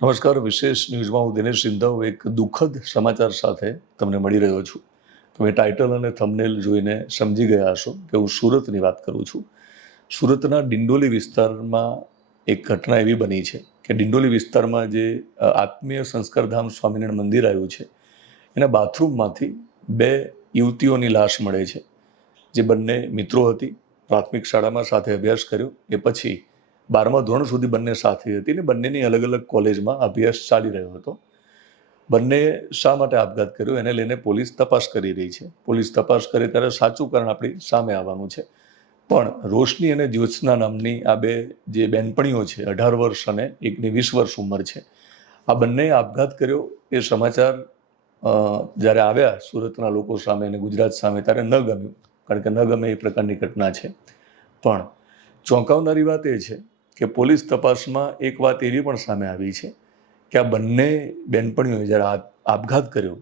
નમસ્કાર. વિશેષ ન્યૂઝમાં હું દિનેશ સિંધાવ એક દુઃખદ સમાચાર સાથે તમને મળી રહ્યો છું. તમે ટાઇટલ અને થંબનેલ જોઈને સમજી ગયા હશો કે હું સુરતની વાત કરું છું. સુરતના ડિંડોલી વિસ્તારમાં એક ઘટના એવી બની છે કે ડિંડોલી વિસ્તારમાં જે આત્મીય સંસ્કારધામ સ્વામિનારાયણ મંદિર આવ્યું છે એના બાથરૂમમાંથી બે યુવતીઓની લાશ મળે છે, જે બંને મિત્રો હતી. પ્રાથમિક શાળામાં સાથે અભ્યાસ કર્યો, એ પછી 12મા ધોરણ સુધી બંને સાથે હતી ને બંનેની અલગ અલગ કોલેજમાં અભ્યાસ ચાલી રહ્યો હતો. બંને શા માટે આપઘાત કર્યો એને લઈને પોલીસ તપાસ કરી રહી છે. પોલીસ તપાસ કરે ત્યારે સાચું કારણ આપણી સામે આવવાનું છે. પણ રોશની અને જ્યોત્સના નામની આ બે જે બેનપણીઓ છે, 18 વર્ષ અને એકની 20 વર્ષ ઉંમર છે, આ બંને આપઘાત કર્યો એ સમાચાર જ્યારે આવ્યા સુરતના લોકો સામે અને ગુજરાત સામે ત્યારે ન ગમ્યું, કારણ કે ન ગમે એ પ્રકારની ઘટના છે. પણ ચોંકાવનારી વાત એ છે કે પોલીસ તપાસમાં એક વાત એવી પણ સામે આવી છે કે આ બંને બેનપણીઓએ જ્યારે આપઘાત કર્યો,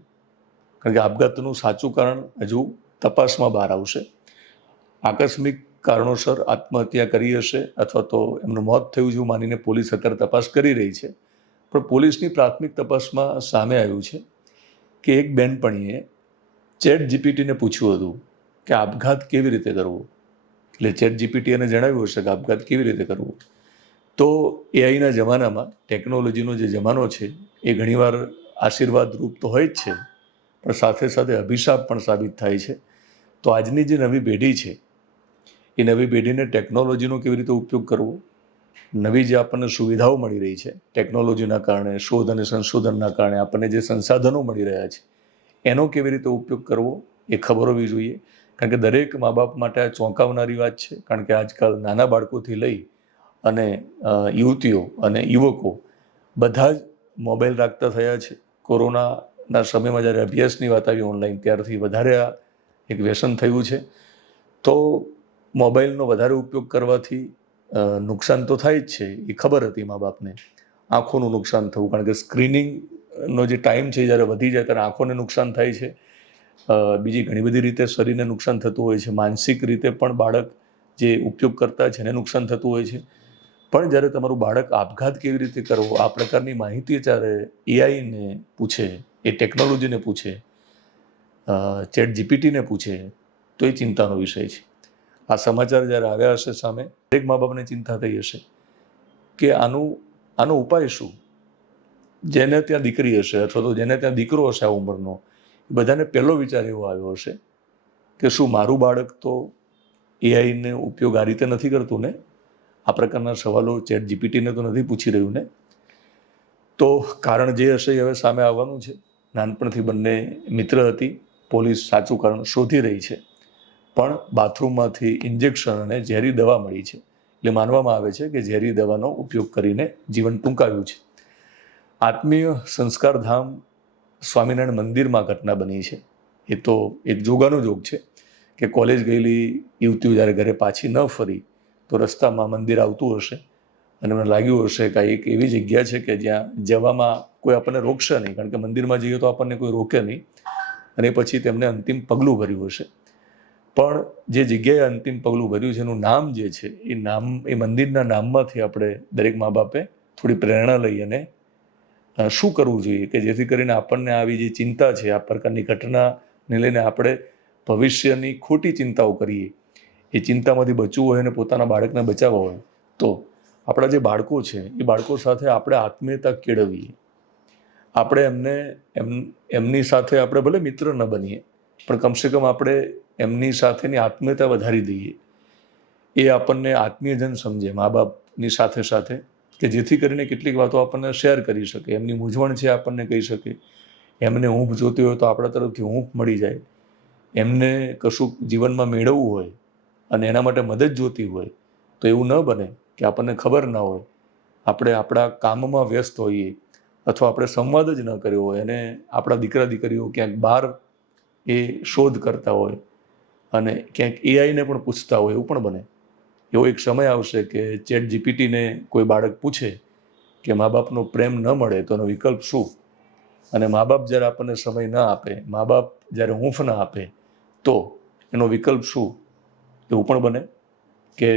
કારણ કે આપઘાતનું સાચું કારણ હજુ તપાસમાં બહાર આવશે. આકસ્મિક કારણોસર આત્મહત્યા કરી હશે અથવા તો એમનું મોત થયું છે માનીને પોલીસ અત્યારે તપાસ કરી રહી છે. પણ પોલીસની પ્રાથમિક તપાસમાં સામે આવ્યું છે કે એક બેનપણીએ ચેટ જીપીટીને પૂછ્યું હતું કે આપઘાત કેવી રીતે કરવો. એટલે ચેટ જીપીટી એને જણાવ્યું હશે કે આપઘાત કેવી રીતે કરવો. તો એઆઈના જમાનામાં ટેકનોલોજીનો જે જમાનો છે એ ઘણીવાર આશીર્વાદરૂપ તો હોય જ છે, પણ સાથે સાથે અભિશાપ પણ સાબિત થાય છે. તો આજની જે નવી પેઢી છે એ નવી પેઢીને ટેકનોલોજીનો કેવી રીતે ઉપયોગ કરવો, નવી જે આપણને સુવિધાઓ મળી રહી છે ટેકનોલોજીના કારણે, શોધ અને સંશોધનના કારણે આપણને જે સંસાધનો મળી રહ્યા છે એનો કેવી રીતે ઉપયોગ કરવો એ ખબર હોવી જોઈએ. કારણ કે દરેક મા બાપ માટે આ ચોંકાવનારી વાત છે. કારણ કે આજકાલ નાના બાળકોથી લઈ અને યુવતીઓ અને યુવકો બધા જ મોબાઈલ રાખતા થયા છે. કોરોનાના સમયમાં જ્યારે અભ્યાસની વાત આવી ઓનલાઈન, ત્યારથી વધારે આ એક વ્યસન થયું છે. તો મોબાઈલનો વધારે ઉપયોગ કરવાથી નુકસાન તો થાય જ છે, એ ખબર હતી મા બાપને. આંખોનું નુકસાન થવું, કારણ કે સ્ક્રીનિંગનો જે ટાઈમ છે જ્યારે વધી જાય ત્યારે આંખોને નુકસાન થાય છે. બીજી ઘણી બધી રીતે શરીરને નુકસાન થતું હોય છે. માનસિક રીતે પણ બાળક જે ઉપયોગ કરતા છે એને નુકસાન થતું હોય છે. પણ જ્યારે તમારું બાળક આપઘાત કેવી રીતે કરવો આ પ્રકારની માહિતી જ્યારે એઆઈને પૂછે, એ ટેકનોલોજીને પૂછે, ચેટ જીપીટીને પૂછે, તો એ ચિંતાનો વિષય છે. આ સમાચાર જ્યારે આવ્યા હશે સામે, દરેક મા બાપને ચિંતા થઈ હશે કે આનો ઉપાય શું. જેને ત્યાં દીકરી હશે અથવા તો જેને ત્યાં દીકરો હશે આ ઉંમરનો, બધાને પહેલો વિચાર એવો આવ્યો હશે કે શું મારું બાળક તો એઆઈને ઉપયોગ આ રીતે નથી કરતું ને, આ પ્રકારના સવાલો ચેટ જીપીટીને તો નથી પૂછી રહ્યું ને. તો કારણ જે હશે એ હવે સામે આવવાનું છે. નાનપણથી બંને મિત્ર હતી. પોલીસ સાચું કારણ શોધી રહી છે. પણ બાથરૂમમાંથી ઇન્જેક્શન અને ઝેરી દવા મળી છે, એટલે માનવામાં આવે છે કે ઝેરી દવાનો ઉપયોગ કરીને જીવન ટૂંકાવ્યું છે. આત્મીય સંસ્કારધામ સ્વામિનારાયણ મંદિરમાં ઘટના બની છે. એ તો એક જોગાનો જોગ છે કે કોલેજ ગયેલી યુવતીઓ જ્યારે ઘરે પાછી ન ફરી તો રસ્તામાં મંદિર આવતું હશે અને મને લાગ્યું હશે કે એક એવી જગ્યા છે કે જ્યાં જવામાં કોઈ આપણને રોકશે નહીં, કારણ કે મંદિરમાં જઈએ તો આપણને કોઈ રોકે નહીં. અને પછી તેમને અંતિમ પગલું ભર્યું હશે. પણ જે જગ્યાએ અંતિમ પગલું ભર્યું છે એનું નામ જે છે એ મંદિરના નામમાંથી આપણે દરેક મા બાપે થોડી પ્રેરણા લઈ અને શું કરવું જોઈએ કે જેથી કરીને આપણને આવી જે ચિંતા છે, આ પ્રકારની ઘટનાને લઈને આપણે ભવિષ્યની ખોટી ચિંતાઓ કરીએ, એ ચિંતામાંથી બચવું હોય અને પોતાના બાળકને બચાવવા હોય તો આપણા જે બાળકો છે એ બાળકો સાથે આપણે આત્મીયતા કેળવીએ. આપણે એમની સાથે આપણે ભલે મિત્ર ન બનીએ, પણ કમસે કમ આપણે એમની સાથેની આત્મીયતા વધારી દઈએ. એ આપણને આત્મીયજન સમજે મા બાપની સાથે સાથે, કે જેથી કરીને કેટલીક વાતો આપણને શેર કરી શકે. એમની મૂંઝવણ છે આપણને કહી શકે. એમને ઊંઘ જોતી હોય તો આપણા તરફથી ઊંઘ મળી જાય. એમને કશુંક જીવનમાં મેળવવું હોય અને એના માટે મદદ જોતી હોય તો એવું ન બને કે આપણને ખબર ના હોય, આપણે આપણા કામમાં વ્યસ્ત હોઈએ અથવા આપણે સંવાદ જ ન કર્યો હોય અને આપણા દીકરા દીકરીઓ ક્યાંક બહાર એ શોધ કરતા હોય અને ક્યાંક એઆઈને પણ પૂછતા હોય, એવું પણ બને. એવો એક સમય આવશે કે ચેટ જીપીટીને કોઈ બાળક પૂછે કે મા બાપનો પ્રેમ ન મળે તો એનો વિકલ્પ શું, અને મા બાપ જ્યારે આપણને સમય ન આપે, મા બાપ જ્યારે હૂંફ ન આપે તો એનો વિકલ્પ શું. એવું પણ બને કે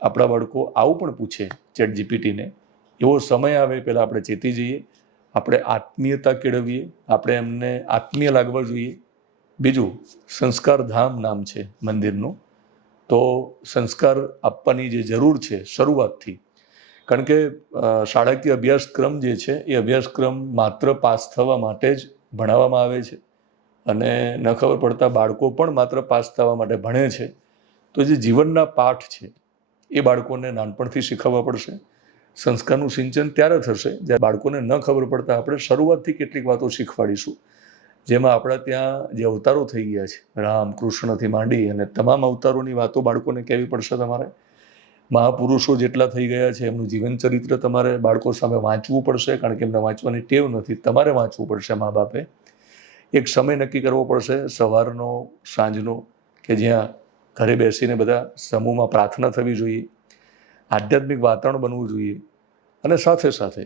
આપણા બાળકો આવું પણ પૂછે ચેટ જીપીટીને એવો સમય આવે પહેલાં આપણે ચેતી જઈએ, આપણે આત્મીયતા કેળવીએ, આપણે એમને આત્મીય લાગવા જોઈએ. બીજું, સંસ્કાર ધામ નામ છે મંદિરનું, તો સંસ્કાર આપવાની જે જરૂર છે શરૂઆતથી, કારણ કે શાળાકીય અભ્યાસક્રમ જે છે એ અભ્યાસક્રમ માત્ર પાસ થવા માટે જ ભણાવવામાં આવે છે, અને ન ખબર પડતા બાળકો પણ માત્ર પાસ થવા માટે ભણે છે. તો જે જીવનના પાઠ છે એ બાળકોને નાનપણથી શીખવવા પડશે. સંસ્કારનું સિંચન ત્યારે થશે જ્યારે બાળકોને ન ખબર પડતા આપણે શરૂઆતથી કેટલીક વાતો શીખવાડીશું, જેમાં આપણા ત્યાં જે અવતારો થઈ ગયા છે, રામ કૃષ્ણથી માંડી અને તમામ અવતારોની વાતો બાળકોને કહેવી પડશે. તમારે મહાપુરુષો જેટલા થઈ ગયા છે એમનું જીવન ચરિત્ર તમારે બાળકો સામે વાંચવું પડશે, કારણ કે એમને વાંચવાની ટેવ નથી. તમારે વાંચવું પડશે. મા બાપે એક સમય નક્કી કરવો પડશે, સવારનો સાંજનો, કે જ્યાં ઘરે બેસીને બધા સમૂહમાં પ્રાર્થના થવી જોઈએ, આધ્યાત્મિક વાતાવરણ બનવું જોઈએ, અને સાથે સાથે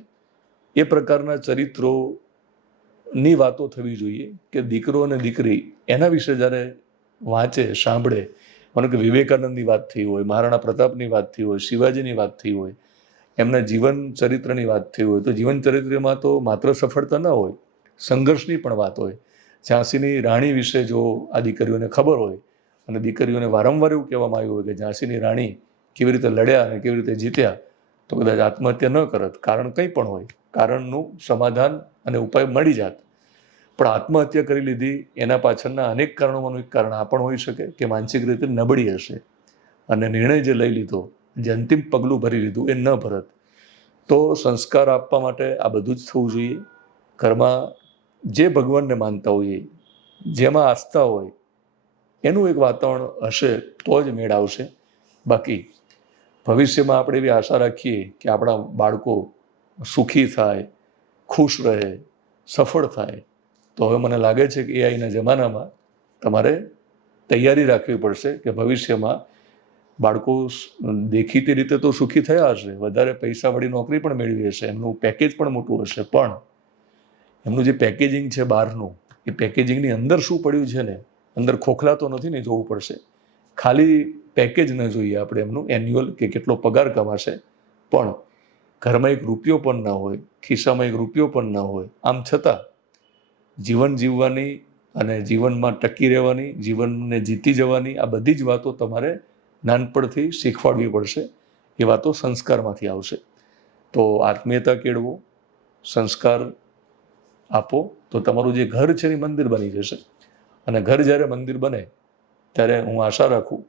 એ પ્રકારના ચરિત્રોની વાતો થવી જોઈએ કે દીકરો અને દીકરી એના વિશે જ્યારે વાંચે, સાંભળે, માનો કે વિવેકાનંદની વાત થઈ હોય, મહારાણા પ્રતાપની વાત થઈ હોય, શિવાજીની વાત થઈ હોય, એમના જીવન ચરિત્રની વાત થઈ હોય, તો જીવન ચરિત્રમાં તો માત્ર સફળતા ન હોય, સંઘર્ષની પણ વાત હોય. ઝાંસીની રાણી વિશે જો આ દીકરીઓને ખબર હોય, અને દીકરીઓને વારંવાર એવું કહેવામાં આવ્યું હોય કે ઝાંસીની રાણી કેવી રીતે લડ્યા અને કેવી રીતે જીત્યા, તો કદાચ આત્મહત્યા ન કરત. કારણ કંઈ પણ હોય, કારણનું સમાધાન અને ઉપાય મળી જાત, પણ આત્મહત્યા કરી લીધી. એના પાછળના અનેક કારણોમાંનું એક કારણ આ પણ હોઈ શકે કે માનસિક રીતે નબળી હશે, અને નિર્ણય જે લઈ લીધો, જે અંતિમ પગલું ભરી લીધું એ ન ભરત. તો સંસ્કાર આપવા માટે આ બધું જ થવું જોઈએ. ઘરમાં જે ભગવાનને માનતા હોઈએ, જેમાં આસ્થા હોય, એનું એક વાતાવરણ હશે તો જ મેળ આવશે. બાકી ભવિષ્યમાં આપણે એવી આશા રાખીએ કે આપણા બાળકો સુખી થાય, ખુશ રહે, સફળ થાય, તો હવે મને લાગે છે કે એઆઈના જમાનામાં તમારે તૈયારી રાખવી પડશે કે ભવિષ્યમાં બાળકો દેખીતી રીતે તો સુખી થયા હશે, વધારે પૈસાવાળી નોકરી પણ મેળવી હશે, એમનું પેકેજ પણ મોટું હશે, પણ એમનું જે પેકેજિંગ છે બહારનું, એ પેકેજિંગની અંદર શું પડ્યું છે ને, અંદર ખોખલા તો નથી ને, જોવું પડશે. ખાલી પેકેજ ન જોઈએ આપણે એમનું એન્યુઅલ કે કેટલો પગાર કમાશે, પણ ઘરમાં એક રૂપિયો પણ ના હોય, ખિસ્સામાં એક રૂપિયો પણ ના હોય, આમ છતાં જીવન જીવવાની અને જીવનમાં ટકી રહેવાની, જીવનને જીતી જવાની આ બધી જ વાતો તમારે નાનપણથી શીખવાડવી પડશે. એ વાતો સંસ્કારમાંથી આવશે. તો આત્મીયતા કેળવો, સંસ્કાર આપો, તો તમારું જે ઘર છે એ મંદિર બની જશે. અને ઘર જ્યારે મંદિર બને ત્યારે હું આશા રાખું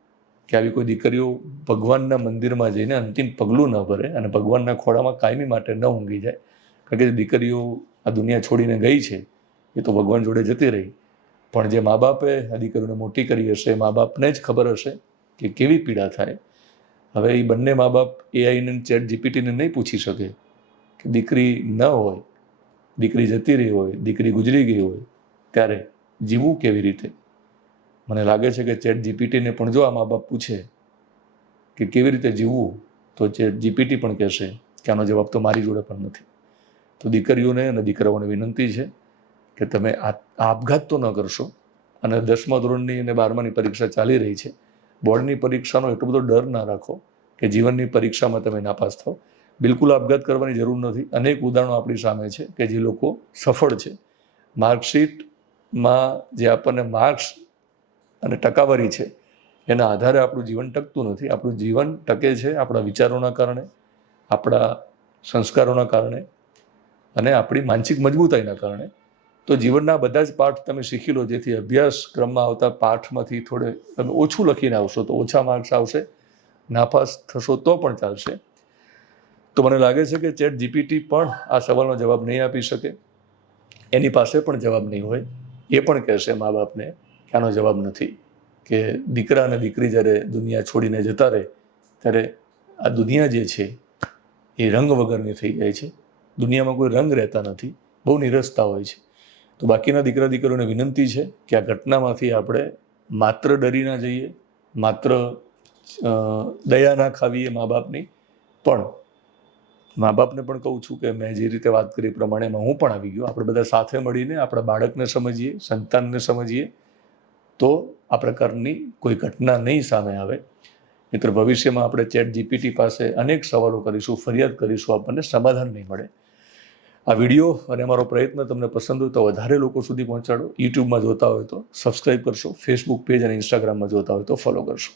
કે આવી કોઈ દીકરીઓ ભગવાનના મંદિરમાં જઈને અંતિમ પગલું ન ભરે અને ભગવાનના ખોળામાં કાયમી માટે ન ઊંઘી જાય. કારણ કે દીકરીઓ આ દુનિયા છોડીને ગઈ છે એ તો ભગવાન જોડે જતી રહી, પણ જે મા બાપે આ દીકરીઓને મોટી કરી હશે, મા બાપને જ ખબર હશે કે કેવી પીડા થાય. હવે એ બંને મા બાપ એઆઈને ચેટ જીપીટીને નહીં પૂછી શકે કે દીકરી ન હોય, દીકરી જતી રહી હોય, દીકરી ગુજરી ગઈ હોય, ત્યારે જીવવું કેવી રીતે. મને લાગે છે કે ચેટ જીપીટીને પણ જો આ મા બાપ પૂછે કે કેવી રીતે જીવવું, તો ચેટ જીપીટી પણ કહેશે કે આનો જવાબ તો મારી જોડે પણ નથી. તો દીકરીઓને અને દીકરાઓને વિનંતી છે કે તમે આપઘાત તો ન કરશો. અને 10મા ધોરણની અને 12માની પરીક્ષા ચાલી રહી છે, બોર્ડની પરીક્ષાનો એટલો બધો ડર ના રાખો કે જીવનની પરીક્ષામાં તમે નાપાસ થાઓ. બિલકુલ આપઘાત કરવાની જરૂર નથી. અનેક ઉદાહરણો આપણી સામે છે કે જે લોકો સફળ છે. માર્કશીટમાં જે આપણને માર્ક્સ અને ટકાવારી છે એના આધારે આપણું જીવન ટકતું નથી. આપણું જીવન ટકે છે આપણા વિચારોના કારણે, આપણા સંસ્કારોના કારણે અને આપણી માનસિક મજબૂતાઈના કારણે. તો જીવનના બધા જ પાઠ તમે શીખી લો, જેથી અભ્યાસક્રમમાં આવતા પાઠમાંથી થોડે તમે ઓછું લખીને આવશો તો ઓછા માર્ક્સ આવશે, નાપાસ થશો તો પણ ચાલશે. તો મને લાગે છે કે ચેટ જીપીટી પણ આ સવાલનો જવાબ નહીં આપી શકે, એની પાસે પણ જવાબ નહીં હોય. એ પણ કહેશે મા બાપને કે આનો જવાબ નથી, કે દીકરા અને દીકરી જ્યારે દુનિયા છોડીને જતા રહે ત્યારે આ દુનિયા જે છે એ રંગ વગરની થઈ જાય છે. દુનિયામાં કોઈ રંગ રહેતા નથી, બહુ નિરસતા હોય છે. તો બાકીના દીકરા દીકરીઓને વિનંતી છે કે આ ઘટનામાંથી આપણે માત્ર ડરી ના જઈએ, માત્ર દયા ના ખાવીએ મા બાપની, પણ મા બાપને પણ કહું છું કે મેં જે રીતે વાત કરી પ્રમાણે હું પણ આવી ગયો. આપણે બધા સાથે મળીને આપણા બાળકને સમજીએ, સંતાનને સમજીએ, તો આ પ્રકારની કોઈ ઘટના નહીં સામે આવે. મિત્ર, ભવિષ્યમાં આપણે ChatGPT પાસે અનેક સવાલો કરીશું, ફરિયાદ કરીશું, આપણને સમાધાન નહીં મળે. આ વિડીયો અને અમારો પ્રયત્ન તમને પસંદ હોય તો વધારે લોકો સુધી પહોંચાડો. યુટ્યુબમાં જોતા હોય તો સબસ્ક્રાઈબ કરશો, ફેસબુક પેજ અને ઇન્સ્ટાગ્રામમાં જોતા હોય તો ફોલો કરશો.